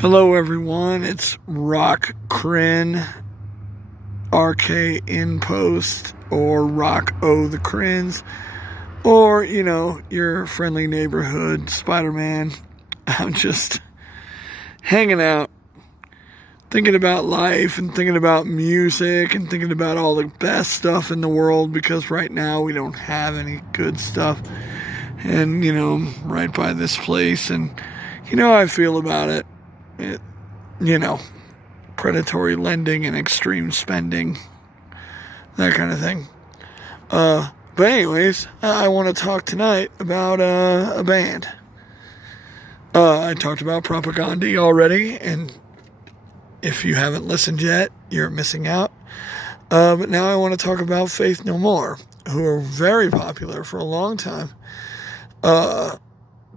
Hello, everyone. It's Rock Crin, RK Inpost, or Rock O the Crins, or, your friendly neighborhood Spider Man. I'm just hanging out, thinking about life and thinking about music and thinking about all the best stuff in the world because right now we don't have any good stuff. And, I'm right by this place, and you know how I feel about it. It, you know, predatory lending and extreme spending, that kind of thing. But anyways, I want to talk tonight about a band. I talked about Propagandhi already, and if you haven't listened yet, you're missing out. But now I want to talk about Faith No More, who are very popular for a long time. But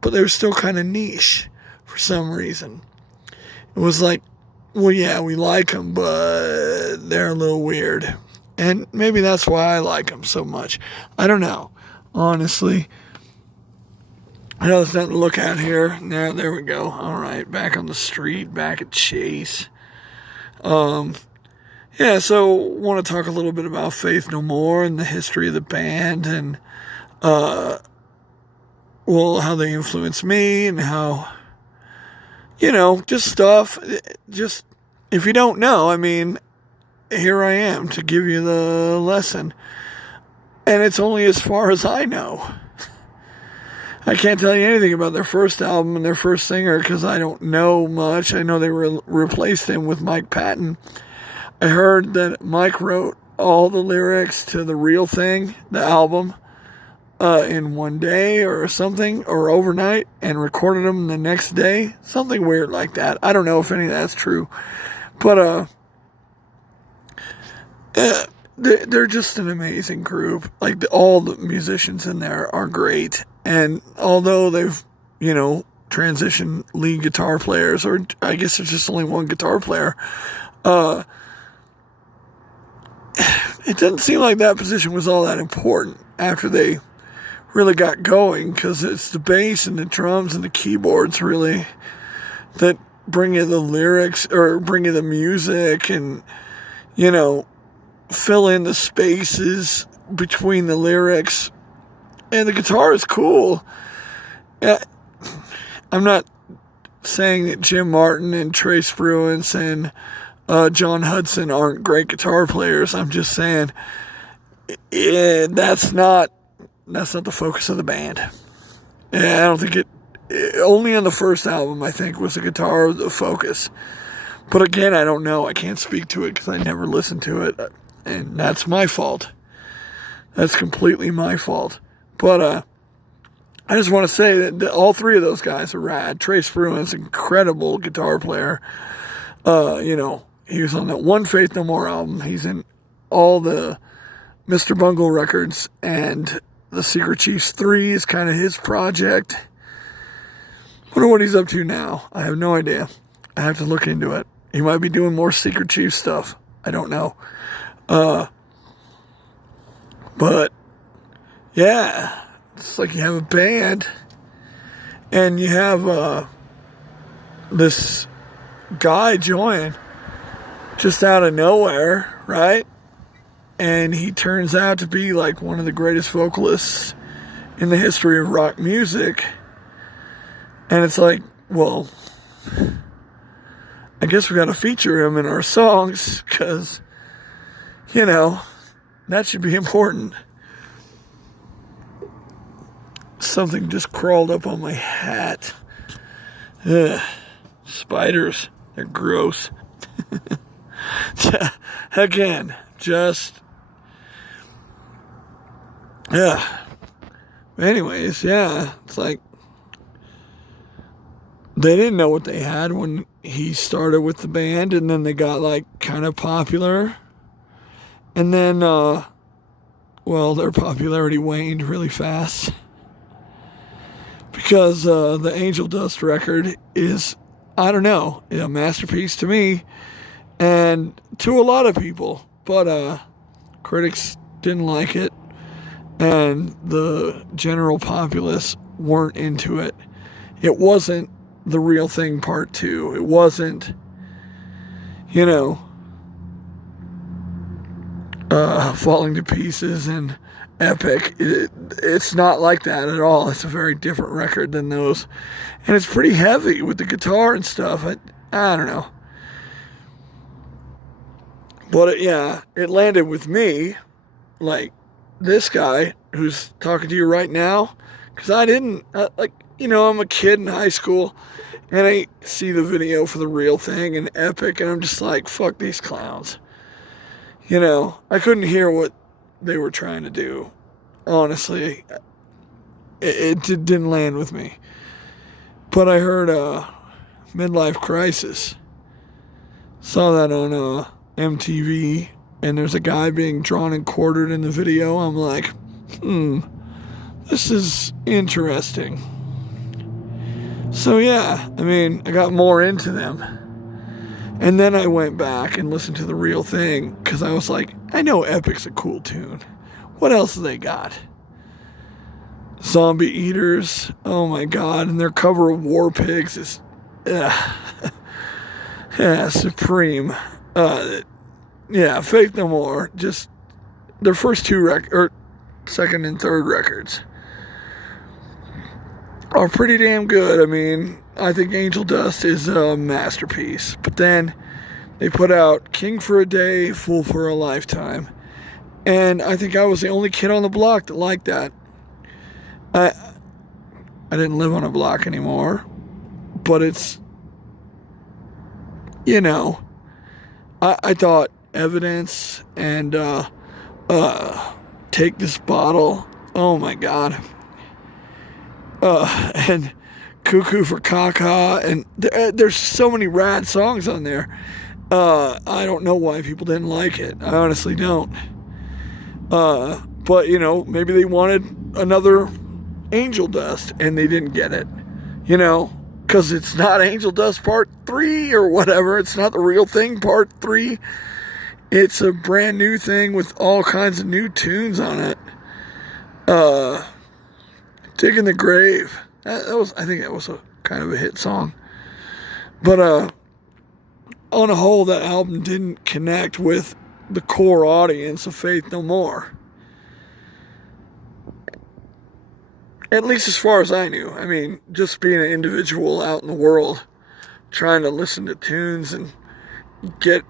they were still kind of niche for some reason. It was like, well, yeah, we like them, but they're a little weird. And maybe that's why I like them so much. I don't know. Honestly. I know there's nothing to look at here. There we go. All right, back on the street, back at Chase. Yeah, so want to talk a little bit about Faith No More and the history of the band and, how they influenced me and how... just stuff. Just, if you don't know, here I am to give you the lesson. And it's only as far as I know. I can't tell you anything about their first album and their first singer because I don't know much. I know they replaced him with Mike Patton. I heard that Mike wrote all the lyrics to The Real Thing, the album, in one day or something, or overnight, and recorded them the next day. Something weird like that. I don't know if any of that's true. But, they're just an amazing group. Like, all the musicians in there are great. And although they've, transitioned lead guitar players, or I guess there's just only one guitar player, it doesn't seem like that position was all that important after they really got going, because it's the bass and the drums and the keyboards really that bring you the lyrics or bring you the music and, fill in the spaces between the lyrics. And the guitar is cool. I'm not saying that Jim Martin and Trey Spruance and John Hudson aren't great guitar players. I'm just saying that's not the focus of the band. I don't think only on the first album, I think, was the guitar the focus. But again, I don't know. I can't speak to it because I never listened to it. And that's my fault. That's completely my fault. But I just want to say that all three of those guys are rad. Trey Spruance, incredible guitar player. He was on that one Faith No More album. He's in all the Mr. Bungle records, and the Secret Chiefs 3 is kind of his project. Wonder what he's up to now. I have no idea. I have to look into it. He might be doing more Secret Chiefs stuff. I don't know. But yeah, it's like you have a band and you have this guy join just out of nowhere, right? And he turns out to be like one of the greatest vocalists in the history of rock music. And it's like, well, I guess we got to feature him in our songs because, that should be important. Something just crawled up on my hat. Ugh. Spiders. They're gross. Again, just... yeah. Anyways, yeah. It's like... they didn't know what they had when he started with the band, and then they got, kind of popular. And then, their popularity waned really fast. Because the Angel Dust record is, I don't know, a masterpiece to me and to a lot of people. But critics didn't like it, and the general populace weren't into it. It wasn't The Real Thing Part 2. It wasn't, you know, Falling to Pieces and Epic. It's not like that at all. It's a very different record than those. And it's pretty heavy with the guitar and stuff. I don't know. But it landed with me, like this guy who's talking to you right now. Because I didn't, I'm a kid in high school. And I see the video for The Real Thing and Epic. And I'm just like, fuck these clowns. I couldn't hear what they were trying to do. Honestly, it didn't land with me. But I heard Midlife Crisis. Saw that on MTV, and there's a guy being drawn and quartered in the video. I'm like, this is interesting. So I got more into them. And then I went back and listened to The Real Thing, because I was like, I know Epic's a cool tune. What else have they got? Zombie Eaters, oh my god, and their cover of War Pigs is, supreme. Faith No More, just their first two second and third records are pretty damn good. I think Angel Dust is a masterpiece. But then they put out King for a Day, Fool for a Lifetime. And I think I was the only kid on the block that liked that. I didn't live on a block anymore. But it's, I thought Evidence and Take This Bottle, oh my god. And Cuckoo for Kaka, and there's so many rad songs on there. I don't know why people didn't like it. I honestly don't. But maybe they wanted another Angel Dust and they didn't get it. Because it's not Angel Dust Part 3 or whatever. It's not The Real Thing Part 3. It's a brand new thing with all kinds of new tunes on it. Digging the Grave. I think that was a kind of a hit song. But on a whole, that album didn't connect with the core audience of Faith No More. At least as far as I knew. Just being an individual out in the world, trying to listen to tunes and get,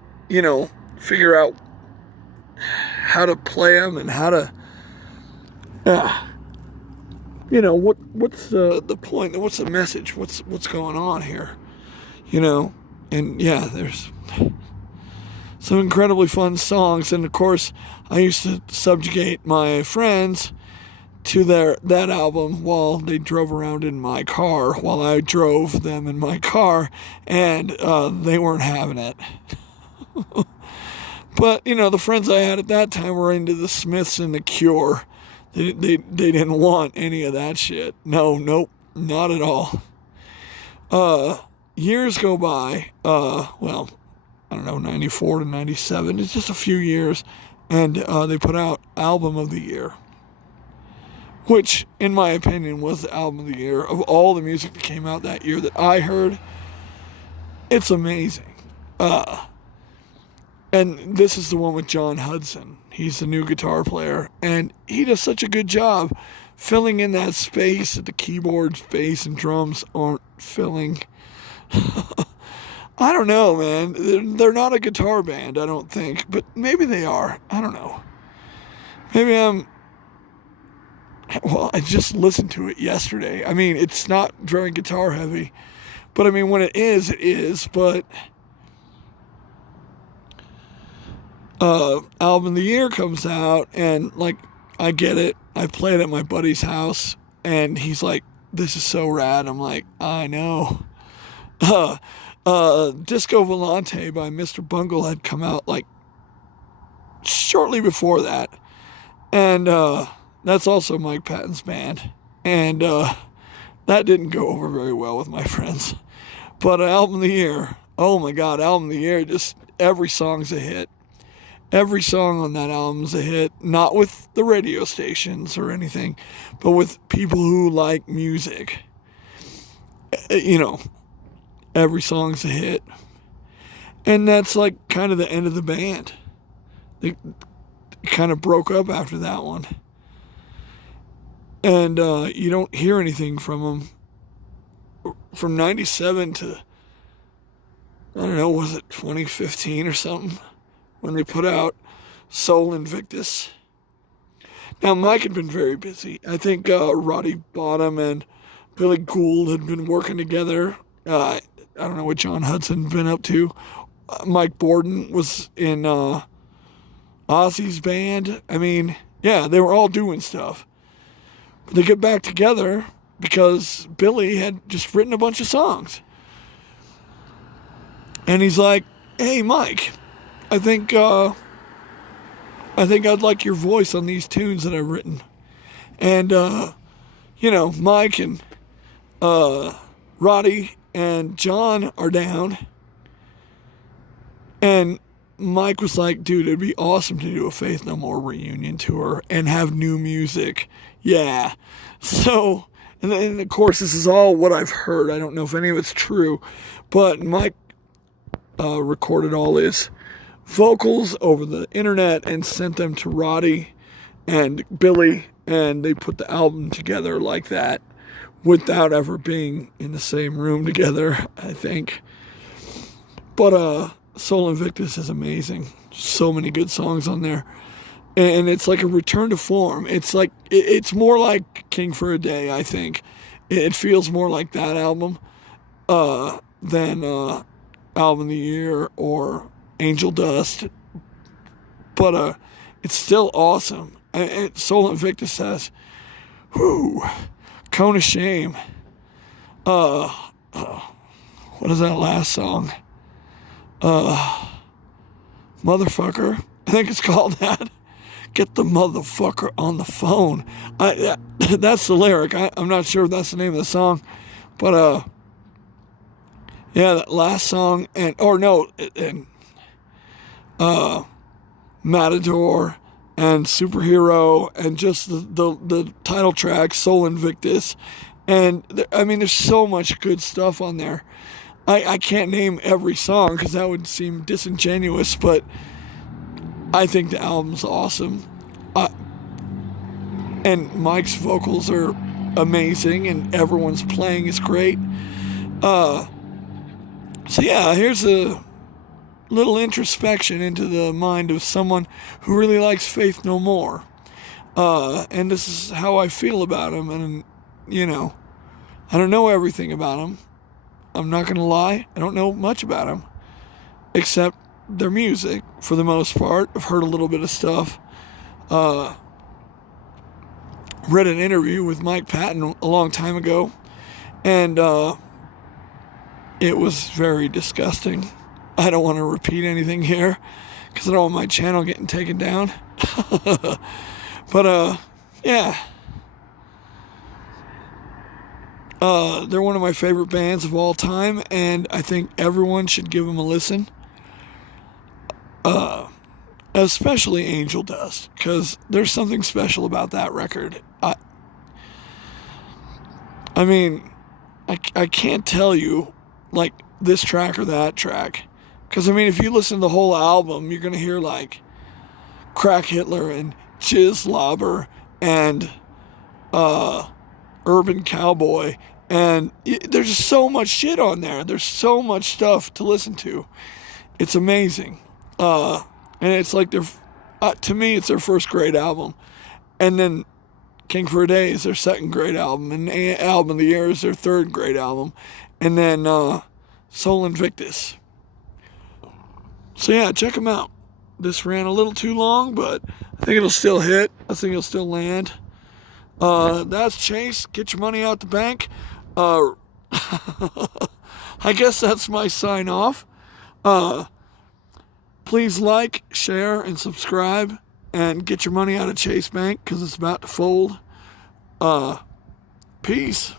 figure out how to play them and how to, what's the point? What's the message? What's going on here? And there's some incredibly fun songs. And of course, I used to subjugate my friends to that album while they drove around in my car, while I drove them in my car, and they weren't having it. But, the friends I had at that time were into the Smiths and the Cure. They didn't want any of that shit. Nope, not at all. Years go by, I don't know, 94 to 97, it's just a few years, and they put out Album of the Year, which, in my opinion, was the album of the year. Of all the music that came out that year that I heard, it's amazing. And this is the one with John Hudson. He's the new guitar player, and he does such a good job filling in that space that the keyboards, bass, and drums aren't filling. I don't know, man. They're not a guitar band, I don't think, but maybe they are. I don't know. Maybe I just listened to it yesterday. It's not very guitar heavy, but when it is, but Album of the Year comes out, and I get it. I played at my buddy's house, and he's like, this is so rad. I'm like, I know. Disco Volante by Mr. Bungle had come out shortly before that, and that's also Mike Patton's band, and that didn't go over very well with my friends. But Album of the Year, oh my god, Album of the Year, just every song's a hit. Every song on that album's a hit, not with the radio stations or anything, but with people who like music. every song's a hit. And that's like kind of the end of the band. They kind of broke up after that one. And you don't hear anything from them from 97 to, I don't know, was it 2015 or something, when they put out Soul Invictus. Now, Mike had been very busy. I think Roddy Bottum and Billy Gould had been working together. I don't know what John Hudson had been up to. Mike Borden was in Ozzy's band. I mean, yeah, they were all doing stuff. But they get back together because Billy had just written a bunch of songs. And he's like, hey, Mike, I think I'd like your voice on these tunes that I've written. And, Mike and Roddy and John are down. And Mike was like, dude, it'd be awesome to do a Faith No More reunion tour and have new music. Yeah. So, and then, of course, this is all what I've heard. I don't know if any of it's true. But Mike recorded all his vocals over the internet and sent them to Roddy and Billy, and they put the album together like that without ever being in the same room together, I think. But Soul Invictus is amazing. So many good songs on there. And it's like a return to form. It's like, it's more like King for a Day, I think. It feels more like that album than Album of the Year or Angel Dust. But it's still awesome. Soul Invictus says, whew, Cone of Shame. What is that last song? Motherfucker. I think it's called that. Get the motherfucker on the phone. That's the lyric. I'm not sure if that's the name of the song. But, yeah, that last song, Matador and Superhero and just the title track, Soul Invictus. And, there's so much good stuff on there. I can't name every song because that would seem disingenuous, but I think the album's awesome. And Mike's vocals are amazing, and everyone's playing is great. So yeah, here's a little introspection into the mind of someone who really likes Faith No More. And this is how I feel about him. And, I don't know everything about him. I'm not going to lie. I don't know much about them, except their music, for the most part. I've heard a little bit of stuff. Read an interview with Mike Patton a long time ago, and it was very disgusting. I don't want to repeat anything here, because I don't want my channel getting taken down. But, yeah. They're one of my favorite bands of all time, and I think everyone should give them a listen. Especially Angel Dust, because there's something special about that record. I can't tell you, like, this track or that track. Because, if you listen to the whole album, you're going to hear, like, Crack Hitler and Jizz Lobber and Urban Cowboy. And there's just so much shit on there. There's so much stuff to listen to. It's amazing. And it's like to me, it's their first great album. And then King for a Day is their second great album. And Album of the Year is their third great album. And then Soul Invictus. So yeah, check them out. This ran a little too long, but I think it'll still hit. I think it'll still land. That's Chase. Get your money out the bank. I guess that's my sign off. Please like, share, and subscribe, and get your money out of Chase Bank because it's about to fold. Peace.